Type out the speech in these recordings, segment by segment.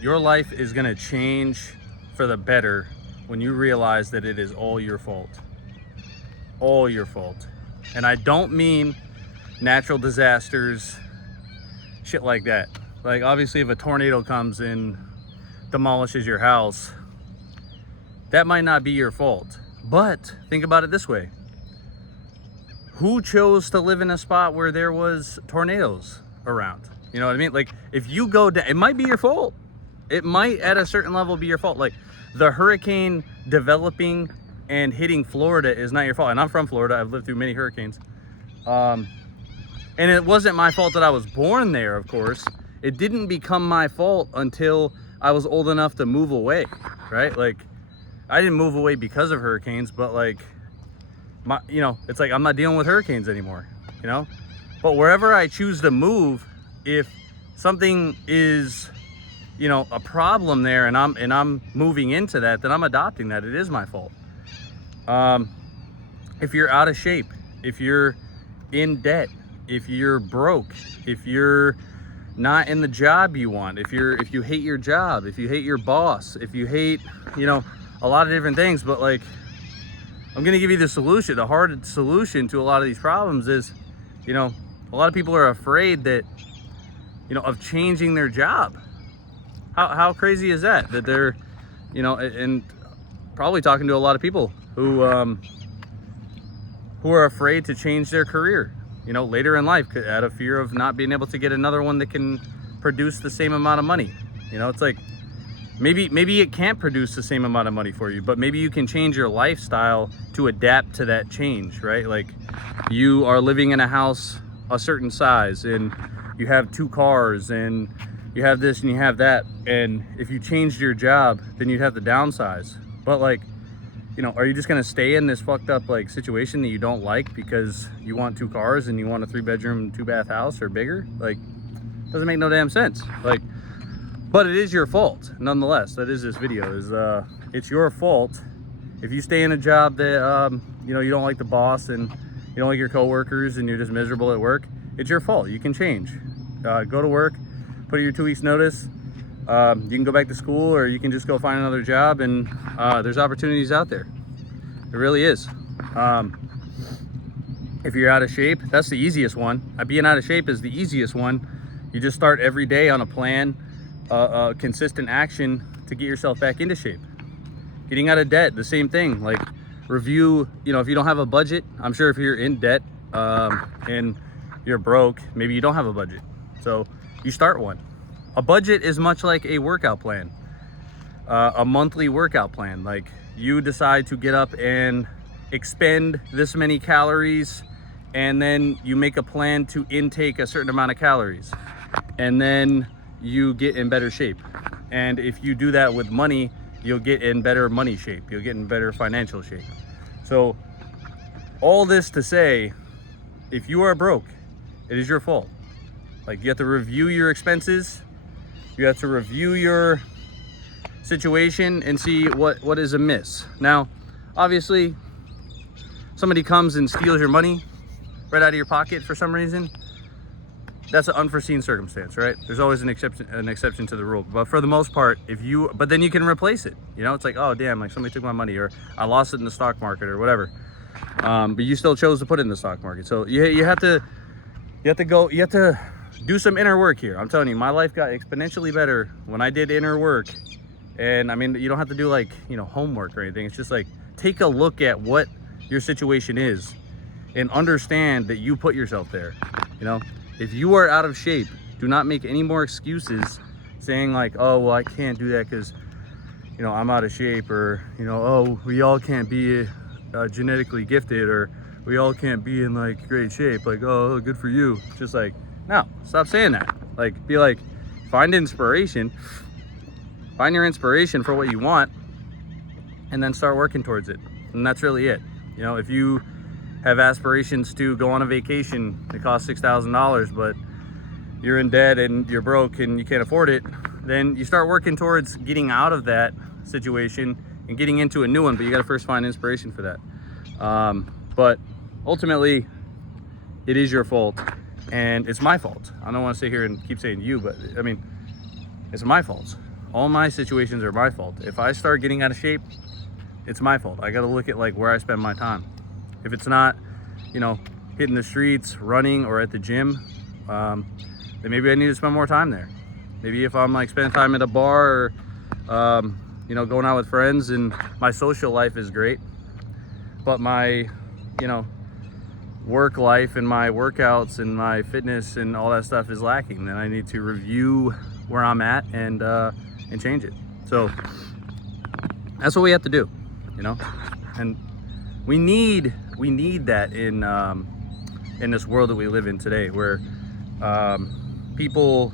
Your life is going to change for the better when you realize that it is all your fault. All your fault. And I don't mean natural disasters, shit like that. Like, obviously, if a tornado comes and demolishes your house, that might not be your fault. But think about it this way. Who chose to live in a spot where there was tornadoes around? You know what I mean? Like, if you go down, it might be your fault. It might, at a certain level, be your fault. Like, the hurricane developing and hitting Florida is not your fault. And I'm from Florida. I've lived through many hurricanes. And it wasn't my fault that I was born there, of course. It didn't become my fault until I was old enough to move away, right? Like, I didn't move away because of hurricanes, but like, it's like I'm not dealing with hurricanes anymore, you know? But wherever I choose to move, if something is, a problem there and I'm moving into that, then I'm adopting that. It is my fault. If you're out of shape, if you're in debt, if you're broke, if you're not in the job you want, if you hate your job, if you hate your boss, if you hate, a lot of different things, but like, I'm going to give you the solution. The hard solution to a lot of these problems is, a lot of people are afraid that, of changing their job. How crazy is that? That they're, and probably talking to a lot of people who are afraid to change their career, later in life out of fear of not being able to get another one that can produce the same amount of money. It's like, maybe it can't produce the same amount of money for you, but maybe you can change your lifestyle to adapt to that change, right? Like, you are living in a house a certain size and you have 2 cars and you have this and you have that, and if you changed your job, then you'd have to downsize. But like, are you just gonna stay in this fucked up like situation that you don't like because you want 2 cars and you want a 3-bedroom, 2-bath house or bigger? Like, doesn't make no damn sense. Like, but it is your fault nonetheless. That is this video, is it's your fault if you stay in a job that you don't like the boss and you don't like your coworkers and you're just miserable at work. It's your fault. You can change. Go to work, put your 2 weeks notice. You can go back to school, or you can just go find another job, and there's opportunities out there. It really is. If you're out of shape, that's the easiest one. Being out of shape is the easiest one. You just start every day on a plan, consistent action to get yourself back into shape. Getting out of debt, the same thing. Like, review, if you don't have a budget, I'm sure if you're in debt and you're broke, maybe you don't have a budget. So you start one. A budget is much like a workout plan, a monthly workout plan. Like, you decide to get up and expend this many calories, and then you make a plan to intake a certain amount of calories, and then you get in better shape. And if you do that with money, you'll get in better money shape. You'll get in better financial shape. So all this to say, if you are broke, it is your fault. Like, you have to review your expenses. You have to review your situation and see what is amiss. Now, obviously, somebody comes and steals your money right out of your pocket for some reason. That's an unforeseen circumstance, right? There's always an exception to the rule. But for the most part, but then you can replace it. It's like, oh damn, like somebody took my money, or I lost it in the stock market or whatever. But you still chose to put it in the stock market. So you have to do some inner work here. I'm telling you, my life got exponentially better when I did inner work. And I mean, you don't have to do like, homework or anything. It's just like, take a look at what your situation is and understand that you put yourself there. If you are out of shape, do not make any more excuses saying like, oh, well, I can't do that because, I'm out of shape, or, oh, we all can't be genetically gifted, or we all can't be in like great shape. Like, oh, good for you. Just like, no, stop saying that. Like, be like, find inspiration, find your inspiration for what you want, and then start working towards it. And that's really it. If you have aspirations to go on a vacation that costs $6,000, but you're in debt and you're broke and you can't afford it, then you start working towards getting out of that situation and getting into a new one. But you got to first find inspiration for that. But ultimately, it is your fault, and it's my fault. I don't want to sit here and keep saying you, but I mean, it's my fault All my situations are my fault. If I start getting out of shape, it's my fault. I got to look at like where I spend my time. If it's not, you know, hitting the streets, running, or at the gym, then maybe I need to spend more time there. Maybe if I'm like spending time at a bar or, you know, going out with friends, and my social life is great, but my, you know, work life and my workouts and my fitness and all that stuff is lacking, then I need to review where I'm at and change it. So that's what we have to do, you know. And we need that in this world that we live in today, where people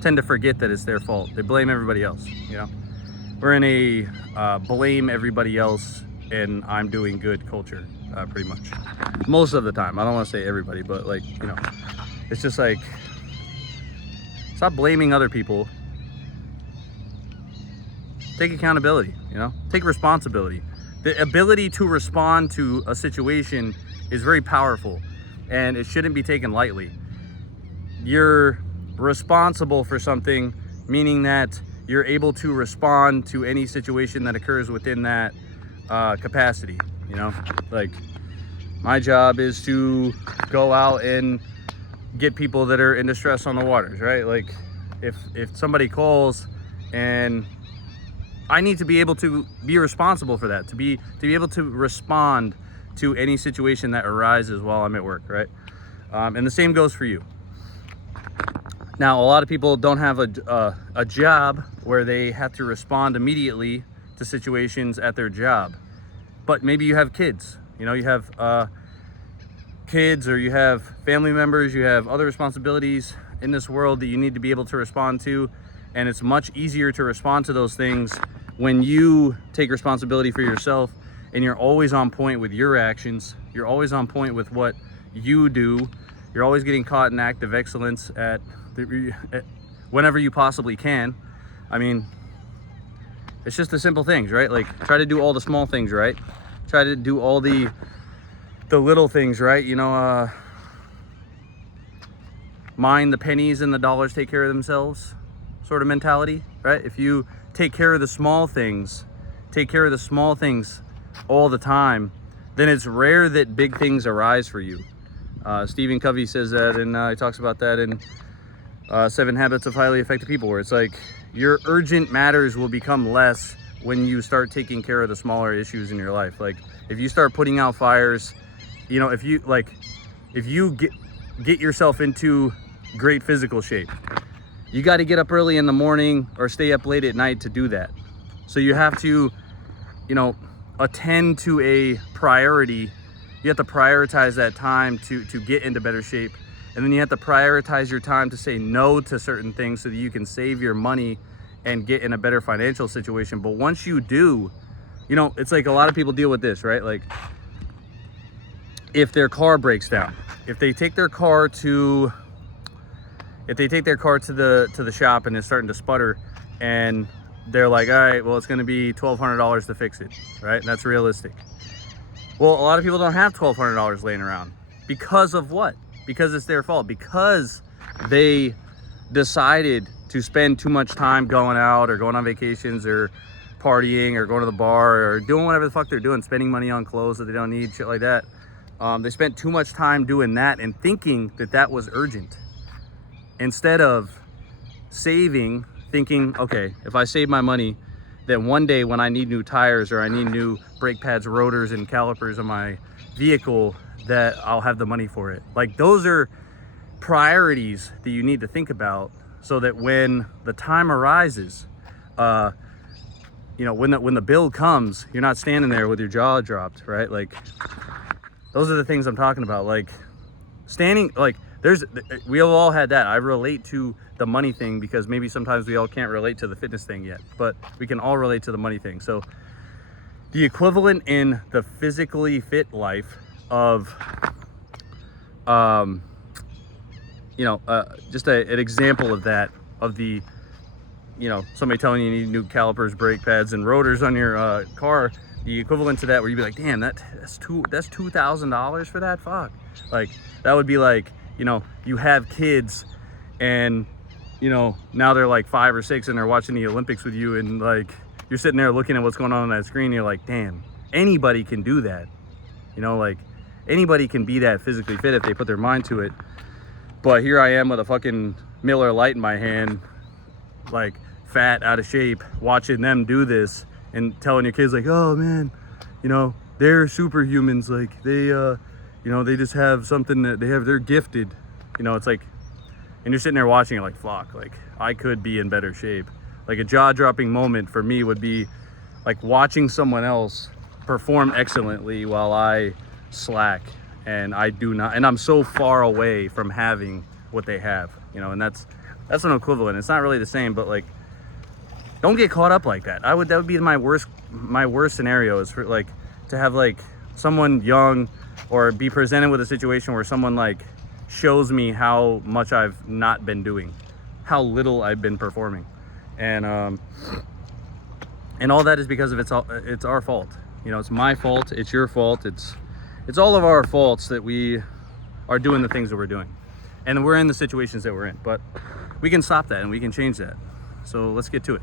tend to forget that it's their fault. They blame everybody else, you know. We're in a blame everybody else and I'm doing good culture, pretty much most of the time. I don't want to say everybody, but like, you know, it's just like, stop blaming other people. Take accountability, you know, take responsibility. The ability to respond to a situation is very powerful and it shouldn't be taken lightly. You're responsible for something, meaning that you're able to respond to any situation that occurs within that capacity, you know. Like, my job is to go out and get people that are in distress on the waters, right? Like, if somebody calls, and I need to be able to be responsible for that, to be able to respond to any situation that arises while I'm at work, right? And the same goes for you. Now, a lot of people don't have a job where they have to respond immediately to situations at their job, but maybe you have kids, you know, you have kids, or you have family members, you have other responsibilities in this world that you need to be able to respond to. And it's much easier to respond to those things when you take responsibility for yourself and you're always on point with your actions. You're always on point with what you do. You're always getting caught in active excellence at whenever you possibly can. I mean, it's just the simple things, right? Like, try to do all the small things right. Try to do all the little things right. You know, mind the pennies and the dollars take care of themselves sort of mentality, right? If you take care of the small things, all the time, then it's rare that big things arise for you. Stephen Covey says that, and he talks about that in 7 Habits of Highly Effective People, where it's like your urgent matters will become less when you start taking care of the smaller issues in your life. Like, if you start putting out fires, you know, if you get yourself into great physical shape, you got to get up early in the morning or stay up late at night to do that. So you have to, you know, attend to a priority. You have to prioritize that time to get into better shape. And then you have to prioritize your time to say no to certain things so that you can save your money and get in a better financial situation. But once you do, you know, it's like a lot of people deal with this, right? Like, if their car breaks down, if they take their car to the shop and it's starting to sputter, and they're like, all right, well, it's going to be $1,200 to fix it, right? And that's realistic. Well, a lot of people don't have $1,200 laying around. Because of what? Because it's their fault. Because they decided to spend too much time going out or going on vacations or partying or going to the bar or doing whatever the fuck they're doing, spending money on clothes that they don't need, shit like that. They spent too much time doing that and thinking that that was urgent, instead of saving, thinking, okay, if I save my money, then one day when I need new tires or I need new brake pads, rotors, and calipers on my vehicle, that I'll have the money for it. Like, those are priorities that you need to think about, so that when the time arises, you know, when the bill comes, you're not standing there with your jaw dropped, right? Like, those are the things I'm talking about. Like, standing, like, we have all had that. I relate to the money thing because maybe sometimes we all can't relate to the fitness thing yet, but we can all relate to the money thing. So the equivalent in the physically fit life of, you know, just an example of that, of the, you know, somebody telling you need new calipers, brake pads, and rotors on your car, the equivalent to that, where you'd be like, damn, that's $2,000 for that? Fuck. Like, that would be like, you know, you have kids and you know, now they're like 5 or 6 and they're watching the Olympics with you, and like you're sitting there looking at what's going on that screen, and you're like, damn, anybody can do that. You know, like anybody can be that physically fit if they put their mind to it. But here I am with a fucking Miller Lite in my hand, like fat, out of shape, watching them do this and telling your kids like, oh man, you know, they're superhumans, like they you know, they just have something that they're gifted. You know, it's like, and you're sitting there watching it like, fuck, like I could be in better shape. Like a jaw-dropping moment for me would be like watching someone else perform excellently while I slack, and I do not, and I'm so far away from having what they have, you know. And that's an equivalent. It's not really the same, but like, don't get caught up like that. That would be my worst scenario, is for like to have like someone young, or be presented with a situation where someone like shows me how much I've not been doing, how little I've been performing, and all that is because of it's our fault. You know, it's my fault, it's your fault, it's all of our faults that we are doing the things that we're doing, and we're in the situations that we're in. But we can stop that and we can change that. So let's get to it.